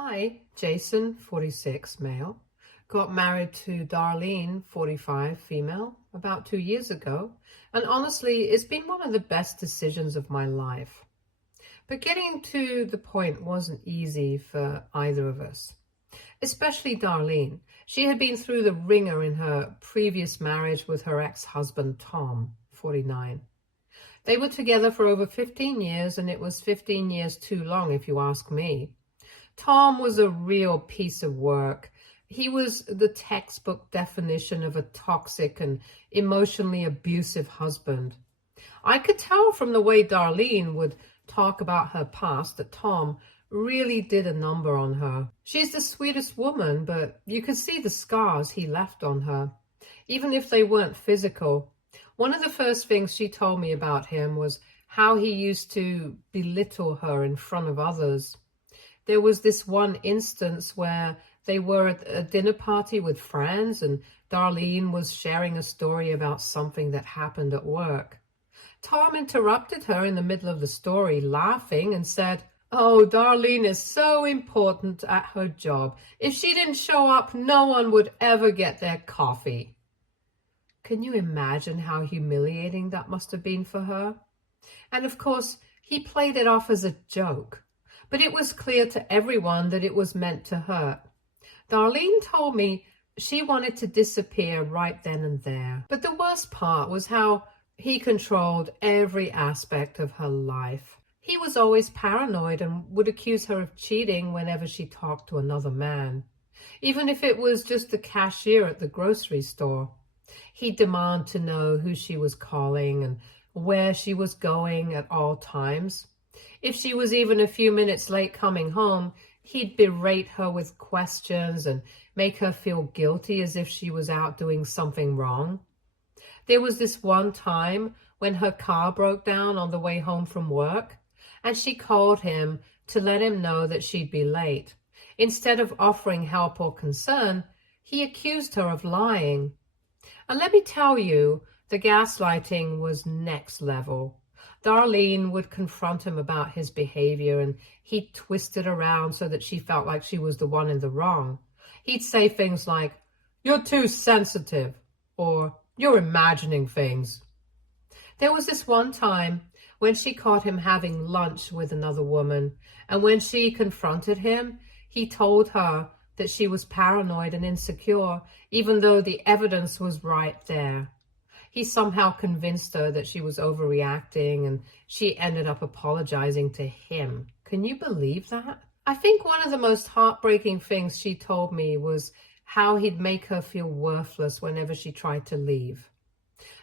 I, Jason, 46, male, got married to Darlene, 45, female, about 2 years ago, and honestly, it's been one of the best decisions of my life. But getting to the point wasn't easy for either of us, especially Darlene. She had been through the ringer in her previous marriage with her ex-husband, Tom, 49. They were together for over 15 years, and it was 15 years too long, if you ask me. Tom was a real piece of work. He was the textbook definition of a toxic and emotionally abusive husband. I could tell from the way Darlene would talk about her past that Tom really did a number on her. She's the sweetest woman, but you could see the scars he left on her, even if they weren't physical. One of the first things she told me about him was how he used to belittle her in front of others. There was this one instance where they were at a dinner party with friends and Darlene was sharing a story about something that happened at work. Tom interrupted her in the middle of the story, laughing, and said, "Oh, Darlene is so important at her job. If she didn't show up, no one would ever get their coffee." Can you imagine how humiliating that must have been for her? And of course, he played it off as a joke. But it was clear to everyone that it was meant to hurt. Darlene told me she wanted to disappear right then and there. But the worst part was how he controlled every aspect of her life. He was always paranoid and would accuse her of cheating whenever she talked to another man, even if it was just the cashier at the grocery store. He'd demand to know who she was calling and where she was going at all times. If she was even a few minutes late coming home, he'd berate her with questions and make her feel guilty as if she was out doing something wrong. There was this one time when her car broke down on the way home from work, and she called him to let him know that she'd be late. Instead of offering help or concern, he accused her of lying. And let me tell you, the gaslighting was next level. Darlene would confront him about his behavior and he'd twist it around so that she felt like she was the one in the wrong. He'd say things like, "You're too sensitive," or "You're imagining things." There was this one time when she caught him having lunch with another woman, and when she confronted him, he told her that she was paranoid and insecure, even though the evidence was right there. He somehow convinced her that she was overreacting, and she ended up apologizing to him. Can you believe that? I think one of the most heartbreaking things she told me was how he'd make her feel worthless whenever she tried to leave.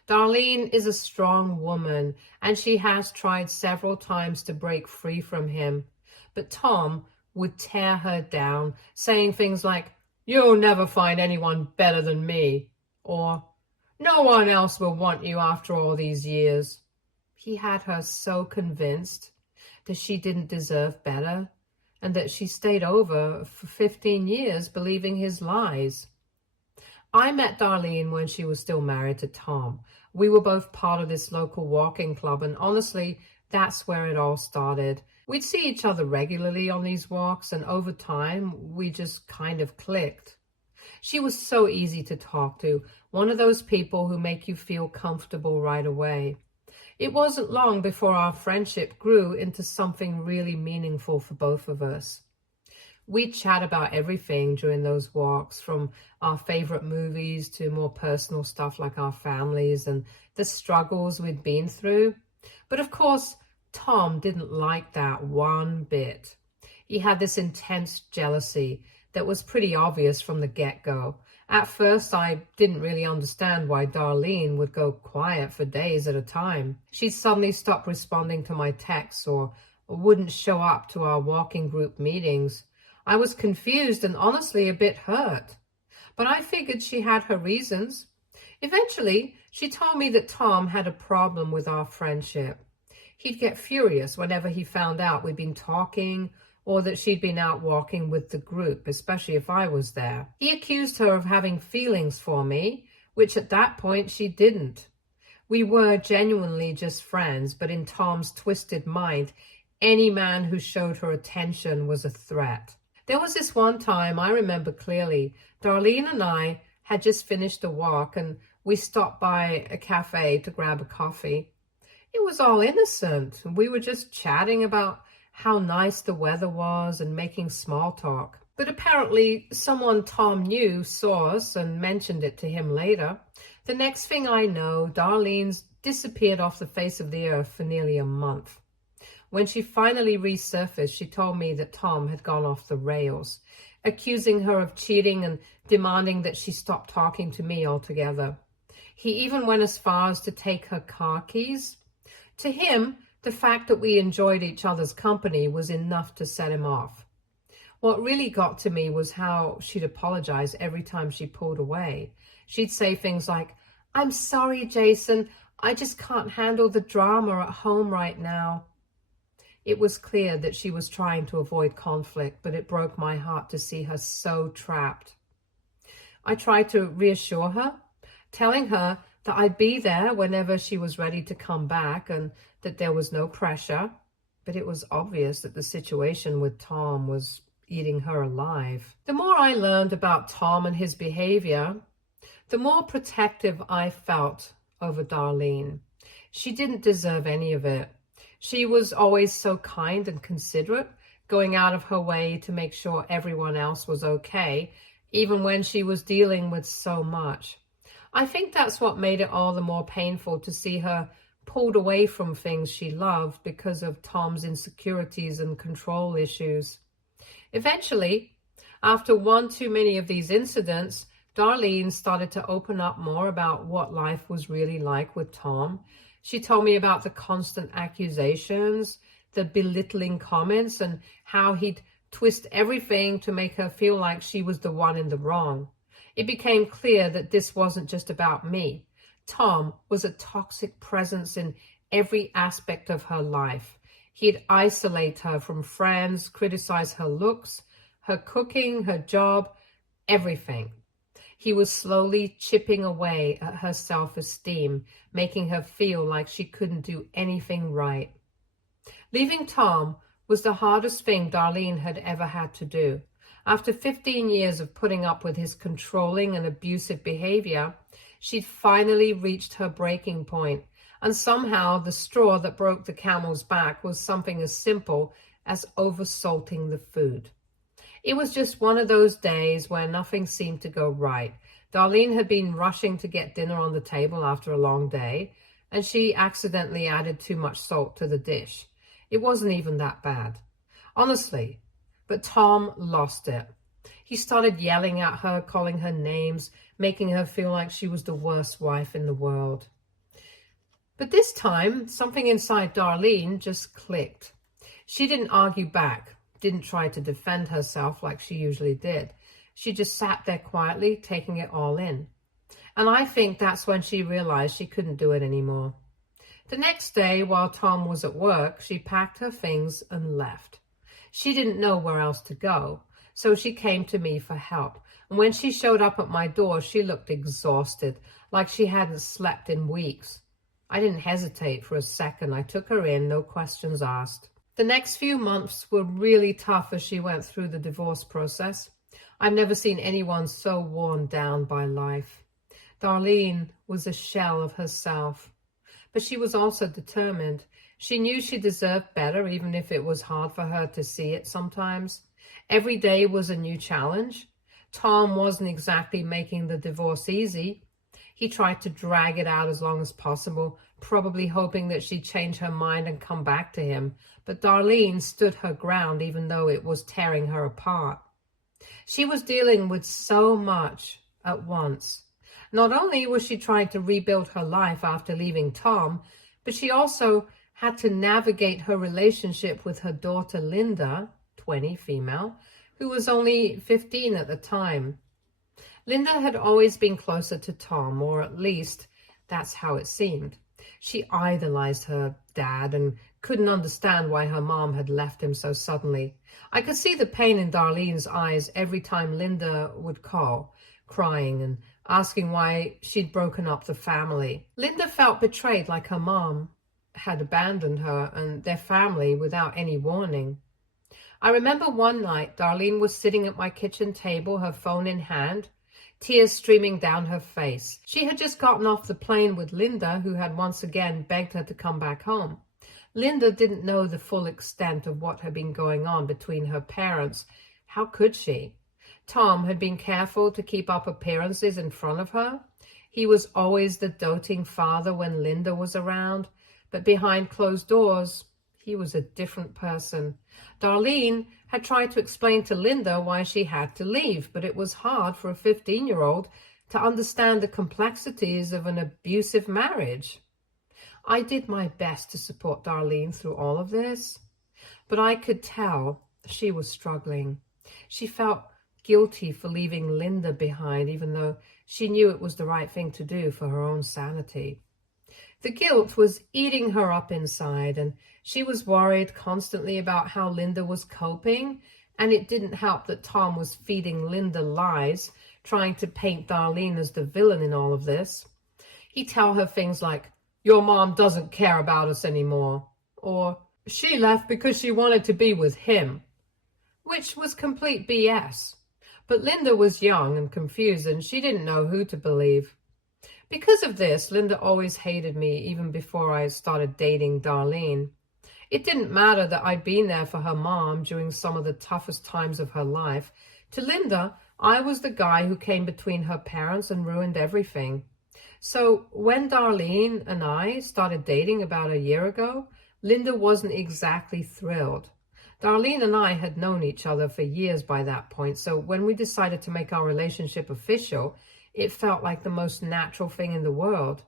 Darlene is a strong woman, and she has tried several times to break free from him. But Tom would tear her down, saying things like, "You'll never find anyone better than me," or "No one else will want you after all these years." He had her so convinced that she didn't deserve better and that she stayed over for 15 years believing his lies. I met Darlene when she was still married to Tom. We were both part of this local walking club, and honestly, that's where it all started. We'd see each other regularly on these walks, and over time, we just kind of clicked. She was so easy to talk to, one of those people who make you feel comfortable right away. It wasn't long before our friendship grew into something really meaningful for both of us. We'd chat about everything during those walks, from our favorite movies to more personal stuff like our families and the struggles we'd been through. But of course, Tom didn't like that one bit. He had this intense jealousy that was pretty obvious from the get-go. At first, I didn't really understand why Darlene would go quiet for days at a time. She'd suddenly stop responding to my texts or wouldn't show up to our walking group meetings. I was confused and honestly a bit hurt. But I figured she had her reasons. Eventually, she told me that Tom had a problem with our friendship. He'd get furious whenever he found out we'd been talking or that she'd been out walking with the group, especially if I was there. He accused her of having feelings for me, which at that point she didn't. We were genuinely just friends, but in Tom's twisted mind, any man who showed her attention was a threat. There was this one time I remember clearly. Darlene and I had just finished a walk and we stopped by a cafe to grab a coffee. It was all innocent. We were just chatting about how nice the weather was and making small talk. But apparently someone Tom knew saw us and mentioned it to him later. The next thing I know, Darlene's disappeared off the face of the earth for nearly a month. When she finally resurfaced, she told me that Tom had gone off the rails, accusing her of cheating and demanding that she stop talking to me altogether. He even went as far as to take her car keys. To him, the fact that we enjoyed each other's company was enough to set him off. What really got to me was how she'd apologize every time she pulled away. She'd say things like, "I'm sorry, Jason. I just can't handle the drama at home right now." It was clear that she was trying to avoid conflict, but it broke my heart to see her so trapped. I tried to reassure her, telling her that I'd be there whenever she was ready to come back and that there was no pressure. But it was obvious that the situation with Tom was eating her alive. The more I learned about Tom and his behavior, the more protective I felt over Darlene. She didn't deserve any of it. She was always so kind and considerate, going out of her way to make sure everyone else was okay, even when she was dealing with so much. I think that's what made it all the more painful to see her pulled away from things she loved because of Tom's insecurities and control issues. Eventually, after one too many of these incidents, Darlene started to open up more about what life was really like with Tom. She told me about the constant accusations, the belittling comments, and how he'd twist everything to make her feel like she was the one in the wrong. It became clear that this wasn't just about me. Tom was a toxic presence in every aspect of her life. He'd isolate her from friends, criticize her looks, her cooking, her job, everything. He was slowly chipping away at her self-esteem, making her feel like she couldn't do anything right. Leaving Tom was the hardest thing Darlene had ever had to do. After 15 years of putting up with his controlling and abusive behavior, she'd finally reached her breaking point, and somehow the straw that broke the camel's back was something as simple as oversalting the food. It was just one of those days where nothing seemed to go right. Darlene had been rushing to get dinner on the table after a long day, and she accidentally added too much salt to the dish. It wasn't even that bad, honestly, but Tom lost it. He started yelling at her, calling her names, making her feel like she was the worst wife in the world. But this time, something inside Darlene just clicked. She didn't argue back, didn't try to defend herself like she usually did. She just sat there quietly, taking it all in. And I think that's when she realized she couldn't do it anymore. The next day, while Tom was at work, she packed her things and left. She didn't know where else to go, so she came to me for help. And when she showed up at my door, she looked exhausted, like she hadn't slept in weeks. I didn't hesitate for a second. I took her in, no questions asked. The next few months were really tough as she went through the divorce process. I've never seen anyone so worn down by life. Darlene was a shell of herself, but she was also determined. She knew she deserved better, even if it was hard for her to see it sometimes. Every day was a new challenge. Tom wasn't exactly making the divorce easy. He tried to drag it out as long as possible, probably hoping that she'd change her mind and come back to him. But Darlene stood her ground even though it was tearing her apart. She was dealing with so much at once. Not only was she trying to rebuild her life after leaving Tom, but she also had to navigate her relationship with her daughter Linda, 20, female, who was only 15 at the time. Linda had always been closer to Tom, or at least that's how it seemed. She idolized her dad and couldn't understand why her mom had left him so suddenly. I could see the pain in Darlene's eyes every time Linda would call, crying and asking why she'd broken up the family. Linda felt betrayed, like her mom had abandoned her and their family without any warning. I remember one night Darlene was sitting at my kitchen table, her phone in hand, tears streaming down her face. She had just gotten off the plane with Linda, who had once again begged her to come back home. Linda didn't know the full extent of what had been going on between her parents. How could she? Tom had been careful to keep up appearances in front of her. He was always the doting father when Linda was around, but behind closed doors, he was a different person. Darlene had tried to explain to Linda why she had to leave, but it was hard for a 15-year-old to understand the complexities of an abusive marriage. I did my best to support Darlene through all of this, but I could tell she was struggling. She felt guilty for leaving Linda behind, even though she knew it was the right thing to do for her own sanity. The guilt was eating her up inside, and she was worried constantly about how Linda was coping, and it didn't help that Tom was feeding Linda lies, trying to paint Darlene as the villain in all of this. He'd tell her things like, "Your mom doesn't care about us anymore," or "She left because she wanted to be with him," which was complete BS. But Linda was young and confused, and she didn't know who to believe. Because of this, Linda always hated me even before I started dating Darlene. It didn't matter that I'd been there for her mom during some of the toughest times of her life. To Linda, I was the guy who came between her parents and ruined everything. So when Darlene and I started dating about a year ago, Linda wasn't exactly thrilled. Darlene and I had known each other for years by that point, so when we decided to make our relationship official, it felt like the most natural thing in the world.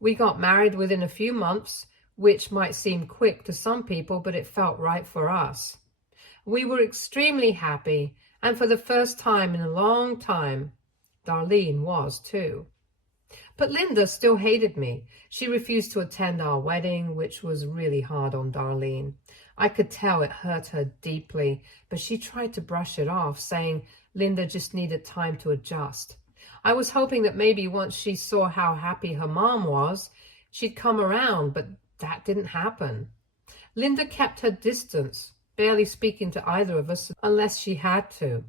We got married within a few months, which might seem quick to some people, but it felt right for us. We were extremely happy, and for the first time in a long time, Darlene was too. But Linda still hated me. She refused to attend our wedding, which was really hard on Darlene. I could tell it hurt her deeply, but she tried to brush it off, saying Linda just needed time to adjust. I was hoping that maybe once she saw how happy her mom was, she'd come around, but that didn't happen. Linda kept her distance, barely speaking to either of us unless she had to.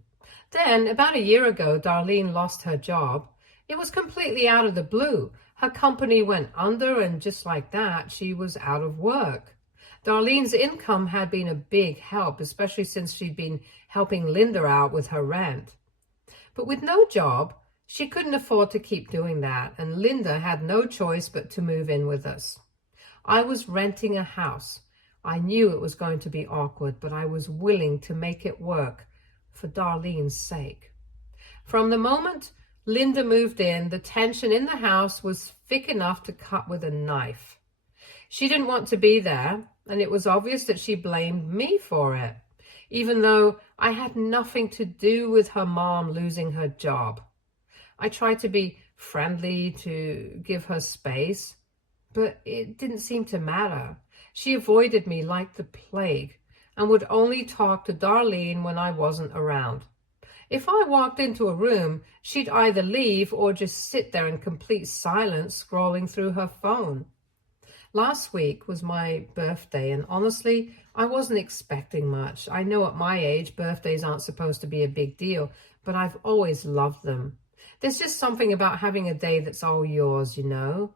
Then, about a year ago, Darlene lost her job. It was completely out of the blue. Her company went under, and just like that, she was out of work. Darlene's income had been a big help, especially since she'd been helping Linda out with her rent. But with no job, she couldn't afford to keep doing that, and Linda had no choice but to move in with us. I was renting a house. I knew it was going to be awkward, but I was willing to make it work for Darlene's sake. From the moment Linda moved in, the tension in the house was thick enough to cut with a knife. She didn't want to be there, and it was obvious that she blamed me for it, even though I had nothing to do with her mom losing her job. I tried to be friendly, to give her space, but it didn't seem to matter. She avoided me like the plague and would only talk to Darlene when I wasn't around. If I walked into a room, she'd either leave or just sit there in complete silence, scrolling through her phone. Last week was my birthday, and honestly, I wasn't expecting much. I know at my age, birthdays aren't supposed to be a big deal, but I've always loved them. There's just something about having a day that's all yours, you know?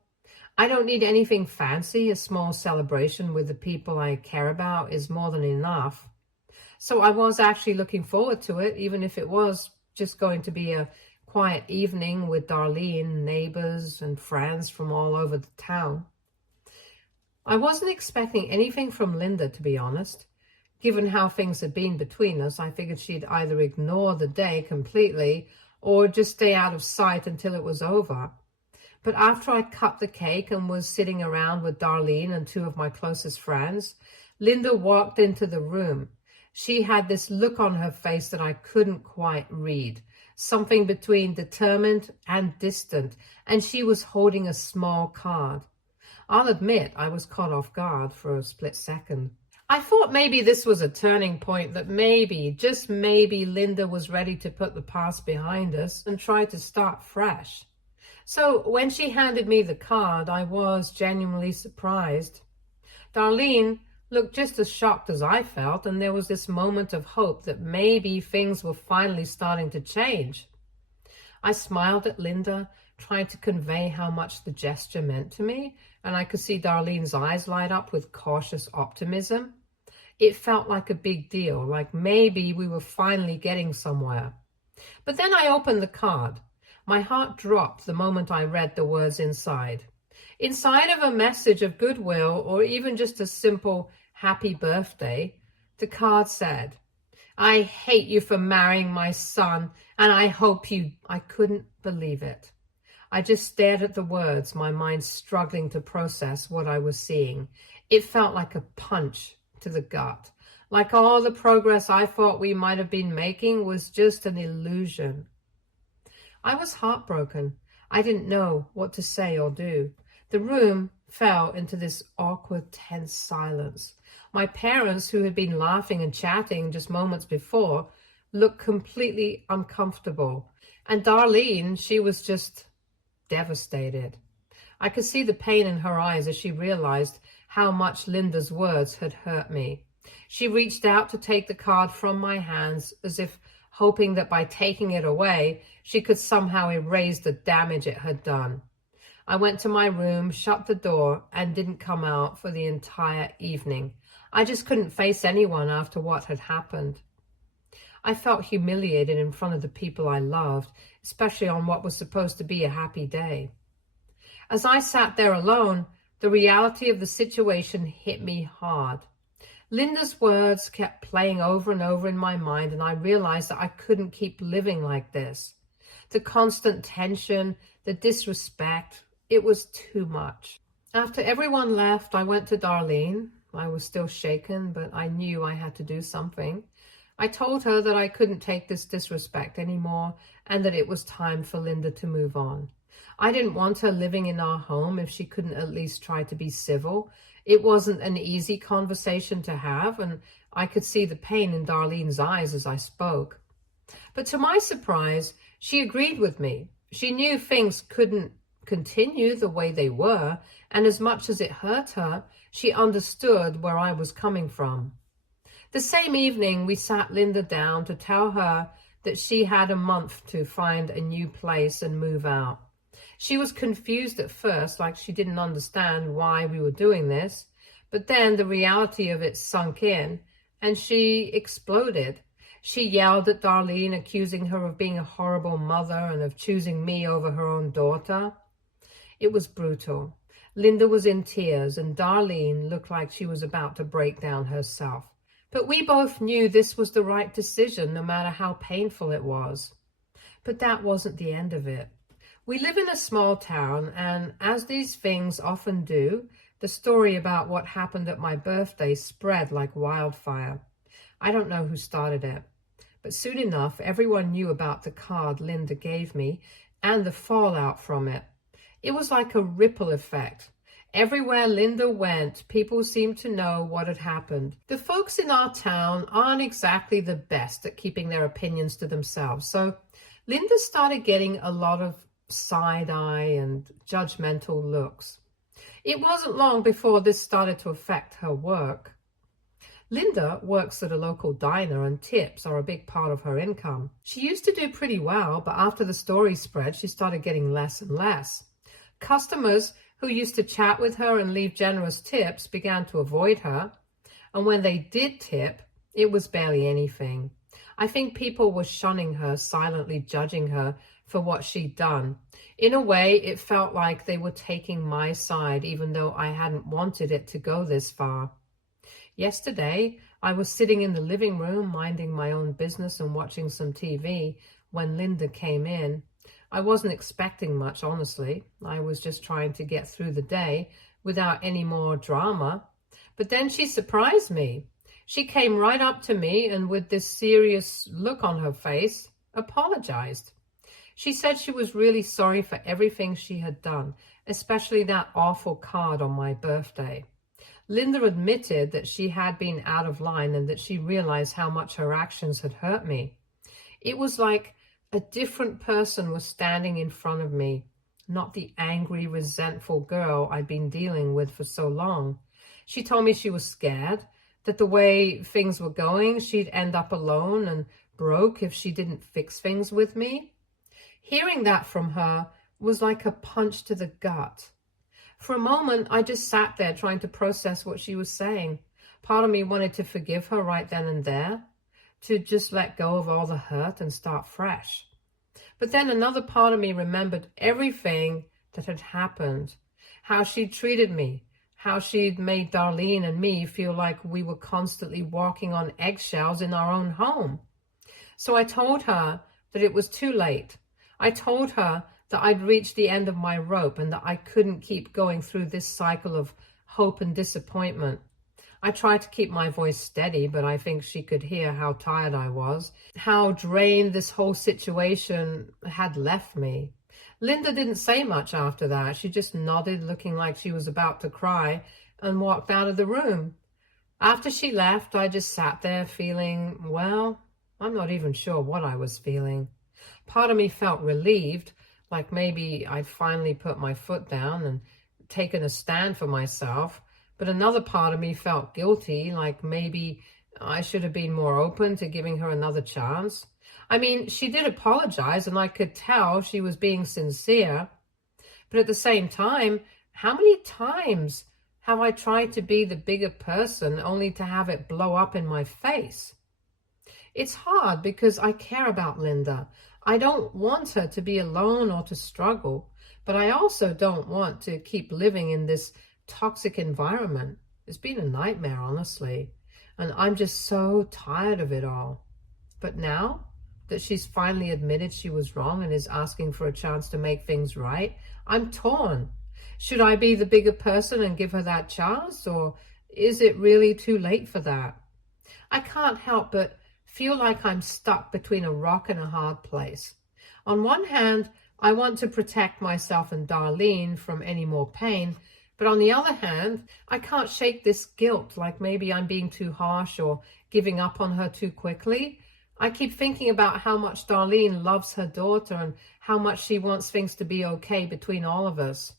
I don't need anything fancy. A small celebration with the people I care about is more than enough. So I was actually looking forward to it, even if it was just going to be a quiet evening with Darlene, neighbors, and friends from all over the town. I wasn't expecting anything from Linda, to be honest. Given how things had been between us, I figured she'd either ignore the day completely or just stay out of sight until it was over. But after I cut the cake and was sitting around with Darlene and two of my closest friends, Linda walked into the room. She had this look on her face that I couldn't quite read, something between determined and distant, and she was holding a small card. I'll admit I was caught off guard for a split second. I thought maybe this was a turning point, that maybe, just maybe, Linda was ready to put the past behind us and try to start fresh. So when she handed me the card, I was genuinely surprised. Darlene looked just as shocked as I felt, and there was this moment of hope that maybe things were finally starting to change. I smiled at Linda, trying to convey how much the gesture meant to me, and I could see Darlene's eyes light up with cautious optimism. It felt like a big deal, like maybe we were finally getting somewhere. But then I opened the card. My heart dropped the moment I read the words inside. Inside of a message of goodwill or even just a simple happy birthday, the card said, "I hate you for marrying my son, and I hope you—" I couldn't believe it. I just stared at the words, my mind struggling to process what I was seeing. It felt like a punch to the gut, like all the progress I thought we might have been making was just an illusion. I was heartbroken. I didn't know what to say or do. The room fell into this awkward, tense silence. My parents, who had been laughing and chatting just moments before, looked completely uncomfortable. And Darlene, she was just devastated. I could see the pain in her eyes as she realized how much Linda's words had hurt me. She reached out to take the card from my hands, as if hoping that by taking it away, she could somehow erase the damage it had done. I went to my room, shut the door, and didn't come out for the entire evening. I just couldn't face anyone after what had happened. I felt humiliated in front of the people I loved, especially on what was supposed to be a happy day. As I sat there alone, the reality of the situation hit me hard. Linda's words kept playing over and over in my mind, and I realized that I couldn't keep living like this. The constant tension, the disrespect, it was too much. After everyone left, I went to Darlene. I was still shaken, but I knew I had to do something. I told her that I couldn't take this disrespect anymore and that it was time for Linda to move on. I didn't want her living in our home if she couldn't at least try to be civil. It wasn't an easy conversation to have, and I could see the pain in Darlene's eyes as I spoke. But to my surprise, she agreed with me. She knew things couldn't continue the way they were, and as much as it hurt her, she understood where I was coming from. The same evening, we sat Linda down to tell her that she had a month to find a new place and move out. She was confused at first, like she didn't understand why we were doing this, but then the reality of it sunk in, and she exploded. She yelled at Darlene, accusing her of being a horrible mother and of choosing me over her own daughter. It was brutal. Linda was in tears, and Darlene looked like she was about to break down herself. But we both knew this was the right decision, no matter how painful it was. But that wasn't the end of it. We live in a small town, and as these things often do, the story about what happened at my birthday spread like wildfire. I don't know who started it, but soon enough, everyone knew about the card Linda gave me and the fallout from it. It was like a ripple effect. Everywhere Linda went, people seemed to know what had happened. The folks in our town aren't exactly the best at keeping their opinions to themselves, so Linda started getting a lot of side-eye and judgmental looks. It wasn't long before this started to affect her work. Linda works at a local diner, and tips are a big part of her income. She used to do pretty well, but after the story spread, she started getting less and less. Customers who used to chat with her and leave generous tips began to avoid her, and when they did tip, it was barely anything. I think people were shunning her, silently judging her for what she'd done. In a way, it felt like they were taking my side, even though I hadn't wanted it to go this far. Yesterday, I was sitting in the living room, minding my own business and watching some TV, when Linda came in. I wasn't expecting much, honestly. I was just trying to get through the day without any more drama. But then she surprised me. She came right up to me and with this serious look on her face, apologized. She said she was really sorry for everything she had done, especially that awful card on my birthday. Linda admitted that she had been out of line and that she realized how much her actions had hurt me. It was like a different person was standing in front of me, not the angry, resentful girl I'd been dealing with for so long. She told me she was scared that the way things were going, she'd end up alone and broke if she didn't fix things with me. Hearing that from her was like a punch to the gut. For a moment, I just sat there trying to process what she was saying. Part of me wanted to forgive her right then and there, to just let go of all the hurt and start fresh. But then another part of me remembered everything that had happened, how she'd treated me, how she'd made Darlene and me feel like we were constantly walking on eggshells in our own home. So I told her that it was too late. I told her that I'd reached the end of my rope and that I couldn't keep going through this cycle of hope and disappointment. I tried to keep my voice steady, but I think she could hear how tired I was, how drained this whole situation had left me. Linda didn't say much after that. She just nodded, looking like she was about to cry, and walked out of the room. After she left, I just sat there feeling, well, I'm not even sure what I was feeling. Part of me felt relieved, like maybe I'd finally put my foot down and taken a stand for myself. But another part of me felt guilty, like maybe I should have been more open to giving her another chance. I mean, she did apologize, and I could tell she was being sincere. But at the same time, how many times have I tried to be the bigger person only to have it blow up in my face? It's hard because I care about Linda. I don't want her to be alone or to struggle, but I also don't want to keep living in this toxic environment. It's been a nightmare, honestly, and I'm just so tired of it all. But now that she's finally admitted she was wrong and is asking for a chance to make things right, I'm torn. Should I be the bigger person and give her that chance, or is it really too late for that? I can't help but feel like I'm stuck between a rock and a hard place. On one hand, I want to protect myself and Darlene from any more pain, but on the other hand, I can't shake this guilt, like maybe I'm being too harsh or giving up on her too quickly. I keep thinking about how much Darlene loves her daughter and how much she wants things to be okay between all of us.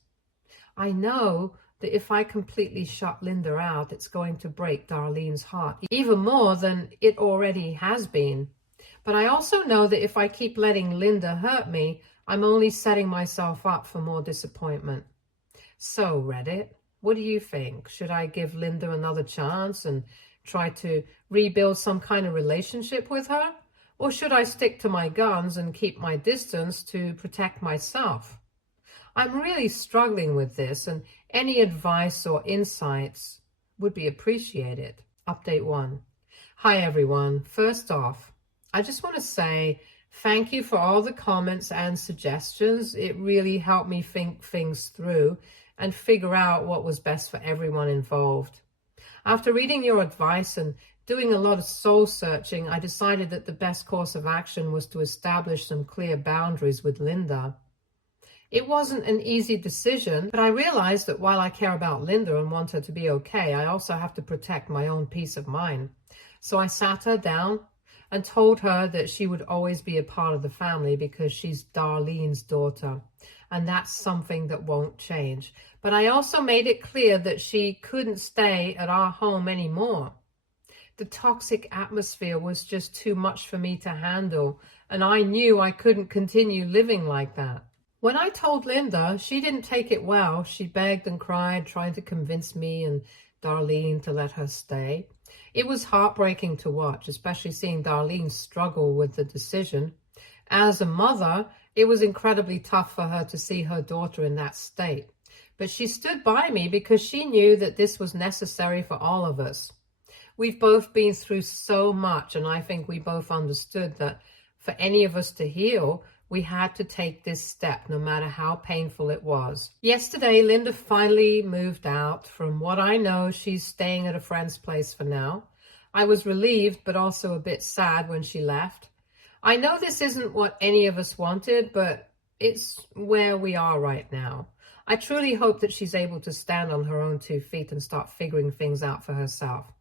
I know that if I completely shut Linda out, it's going to break Darlene's heart, even more than it already has been. But I also know that if I keep letting Linda hurt me, I'm only setting myself up for more disappointment. So, Reddit, what do you think? Should I give Linda another chance and try to rebuild some kind of relationship with her? Or should I stick to my guns and keep my distance to protect myself? I'm really struggling with this, and any advice or insights would be appreciated. Update 1. Hi, everyone. First off, I just want to say thank you for all the comments and suggestions. It really helped me think things through and figure out what was best for everyone involved. After reading your advice and doing a lot of soul searching, I decided that the best course of action was to establish some clear boundaries with Linda. It wasn't an easy decision, but I realized that while I care about Linda and want her to be okay, I also have to protect my own peace of mind. So I sat her down and told her that she would always be a part of the family because she's Darlene's daughter, and that's something that won't change. But I also made it clear that she couldn't stay at our home anymore. The toxic atmosphere was just too much for me to handle, and I knew I couldn't continue living like that. When I told Linda, she didn't take it well. She begged and cried, trying to convince me and Darlene to let her stay. It was heartbreaking to watch, especially seeing Darlene struggle with the decision. As a mother, it was incredibly tough for her to see her daughter in that state. But she stood by me because she knew that this was necessary for all of us. We've both been through so much, and I think we both understood that for any of us to heal, we had to take this step, no matter how painful it was. Yesterday, Linda finally moved out. From what I know, she's staying at a friend's place for now. I was relieved, but also a bit sad when she left. I know this isn't what any of us wanted, but it's where we are right now. I truly hope that she's able to stand on her own 2 feet and start figuring things out for herself.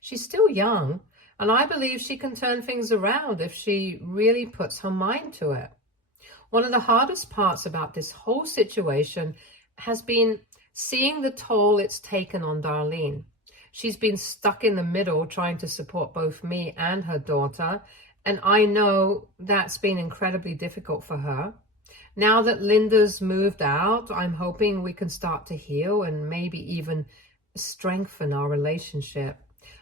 She's still young, and I believe she can turn things around if she really puts her mind to it. One of the hardest parts about this whole situation has been seeing the toll it's taken on Darlene. She's been stuck in the middle trying to support both me and her daughter, and I know that's been incredibly difficult for her. Now that Linda's moved out, I'm hoping we can start to heal and maybe even strengthen our relationship.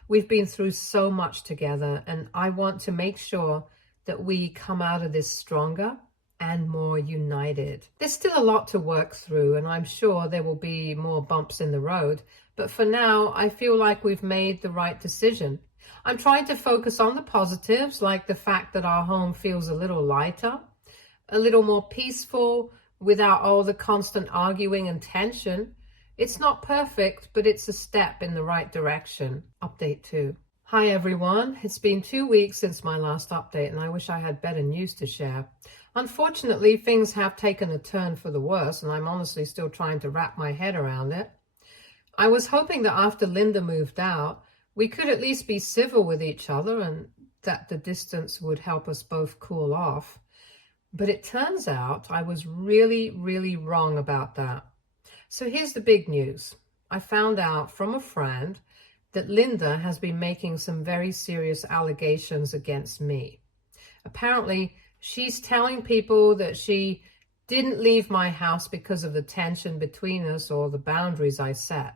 We've been through so much together, and I want to make sure that we come out of this stronger and more united. There's still a lot to work through, and I'm sure there will be more bumps in the road, but for now, I feel like we've made the right decision. I'm trying to focus on the positives, like the fact that our home feels a little lighter, a little more peaceful, without all the constant arguing and tension. It's not perfect, but it's a step in the right direction. Update 2. Hi everyone, it's been 2 weeks since my last update, and I wish I had better news to share. Unfortunately, things have taken a turn for the worse, and I'm honestly still trying to wrap my head around it. I was hoping that after Linda moved out, we could at least be civil with each other and that the distance would help us both cool off. But it turns out I was really, really wrong about that. So here's the big news. I found out from a friend that Linda has been making some very serious allegations against me. Apparently, she's telling people that she didn't leave my house because of the tension between us or the boundaries I set.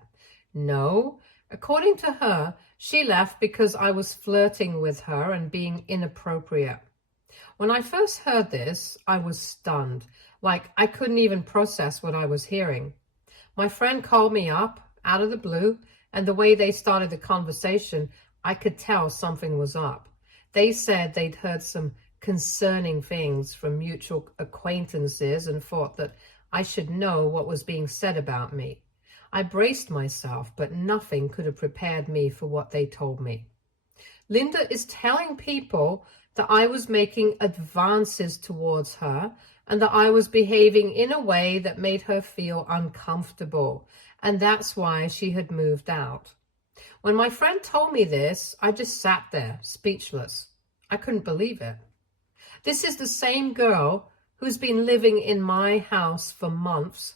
No, according to her, she left because I was flirting with her and being inappropriate. When I first heard this, I was stunned, like I couldn't even process what I was hearing. My friend called me up out of the blue, and the way they started the conversation, I could tell something was up. They said they'd heard some concerning things from mutual acquaintances and thought that I should know what was being said about me. I braced myself, but nothing could have prepared me for what they told me. Linda is telling people that I was making advances towards her and that I was behaving in a way that made her feel uncomfortable, and that's why she had moved out. When my friend told me this, I just sat there, speechless. I couldn't believe it. This is the same girl who's been living in my house for months,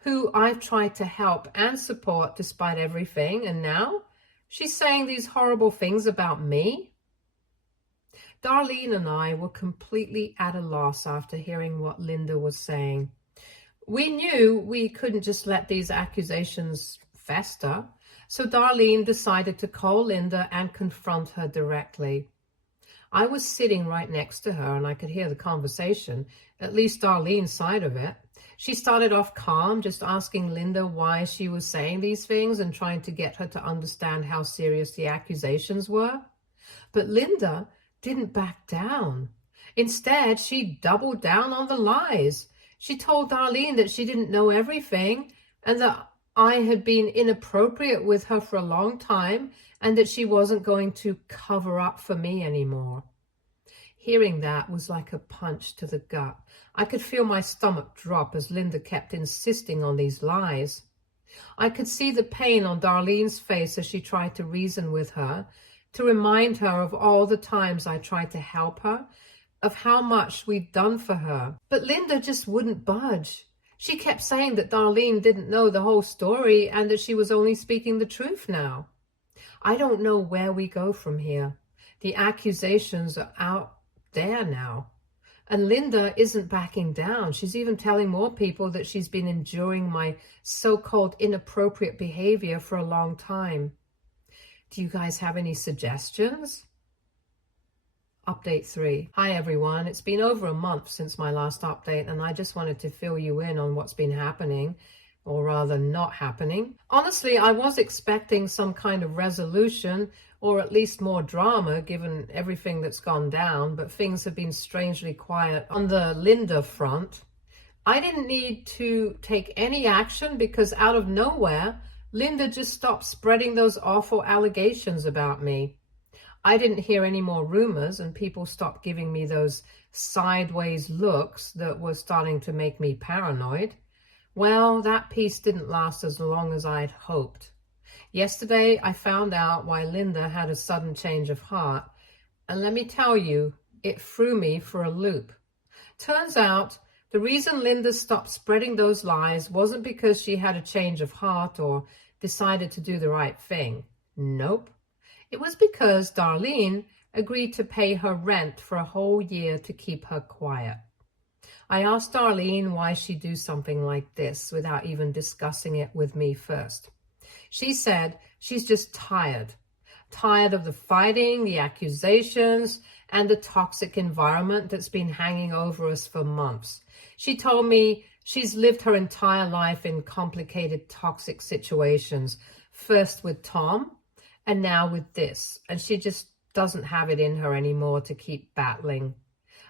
who I've tried to help and support despite everything, and now she's saying these horrible things about me? Darlene and I were completely at a loss after hearing what Linda was saying. We knew we couldn't just let these accusations fester, so Darlene decided to call Linda and confront her directly. I was sitting right next to her and I could hear the conversation, at least Darlene's side of it. She started off calm, just asking Linda why she was saying these things and trying to get her to understand how serious the accusations were. But Linda didn't back down. Instead, she doubled down on the lies. She told Darlene that she didn't know everything and that I had been inappropriate with her for a long time and that she wasn't going to cover up for me anymore. Hearing that was like a punch to the gut. I could feel my stomach drop as Linda kept insisting on these lies. I could see the pain on Darlene's face as she tried to reason with her, to remind her of all the times I tried to help her, of how much we'd done for her. But Linda just wouldn't budge. She kept saying that Darlene didn't know the whole story and that she was only speaking the truth now. I don't know where we go from here. The accusations are out there now. And Linda isn't backing down. She's even telling more people that she's been enduring my so-called inappropriate behavior for a long time. Do you guys have any suggestions? Update 3. Hi everyone, it's been over a month since my last update and I just wanted to fill you in on what's been happening, or rather not happening. Honestly, I was expecting some kind of resolution or at least more drama given everything that's gone down, but things have been strangely quiet on the Linda front. I didn't need to take any action because out of nowhere, Linda just stopped spreading those awful allegations about me. I didn't hear any more rumors and people stopped giving me those sideways looks that were starting to make me paranoid. Well, that peace didn't last as long as I'd hoped. Yesterday, I found out why Linda had a sudden change of heart, and let me tell you, it threw me for a loop. Turns out, The reason Linda stopped spreading those lies wasn't because she had a change of heart or decided to do the right thing. Nope. It was because Darlene agreed to pay her rent for a whole year to keep her quiet. I asked Darlene why she'd do something like this without even discussing it with me first. She said she's just tired of the fighting, the accusations, and the toxic environment that's been hanging over us for months. She told me she's lived her entire life in complicated, toxic situations, first with Tom and now with this, and she just doesn't have it in her anymore to keep battling.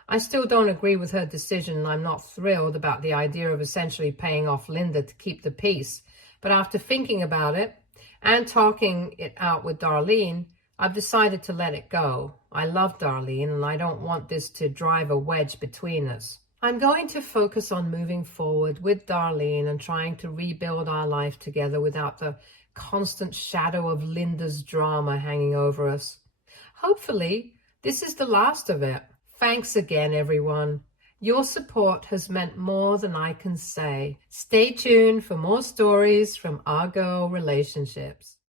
I still don't agree with her decision, and I'm not thrilled about the idea of essentially paying off Linda to keep the peace. But after thinking about it and talking it out with Darlene, I've decided to let it go. I love Darlene, and I don't want this to drive a wedge between us. I'm going to focus on moving forward with Darlene and trying to rebuild our life together without the constant shadow of Linda's drama hanging over us. Hopefully, this is the last of it. Thanks again, everyone. Your support has meant more than I can say. Stay tuned for more stories from our girl relationships.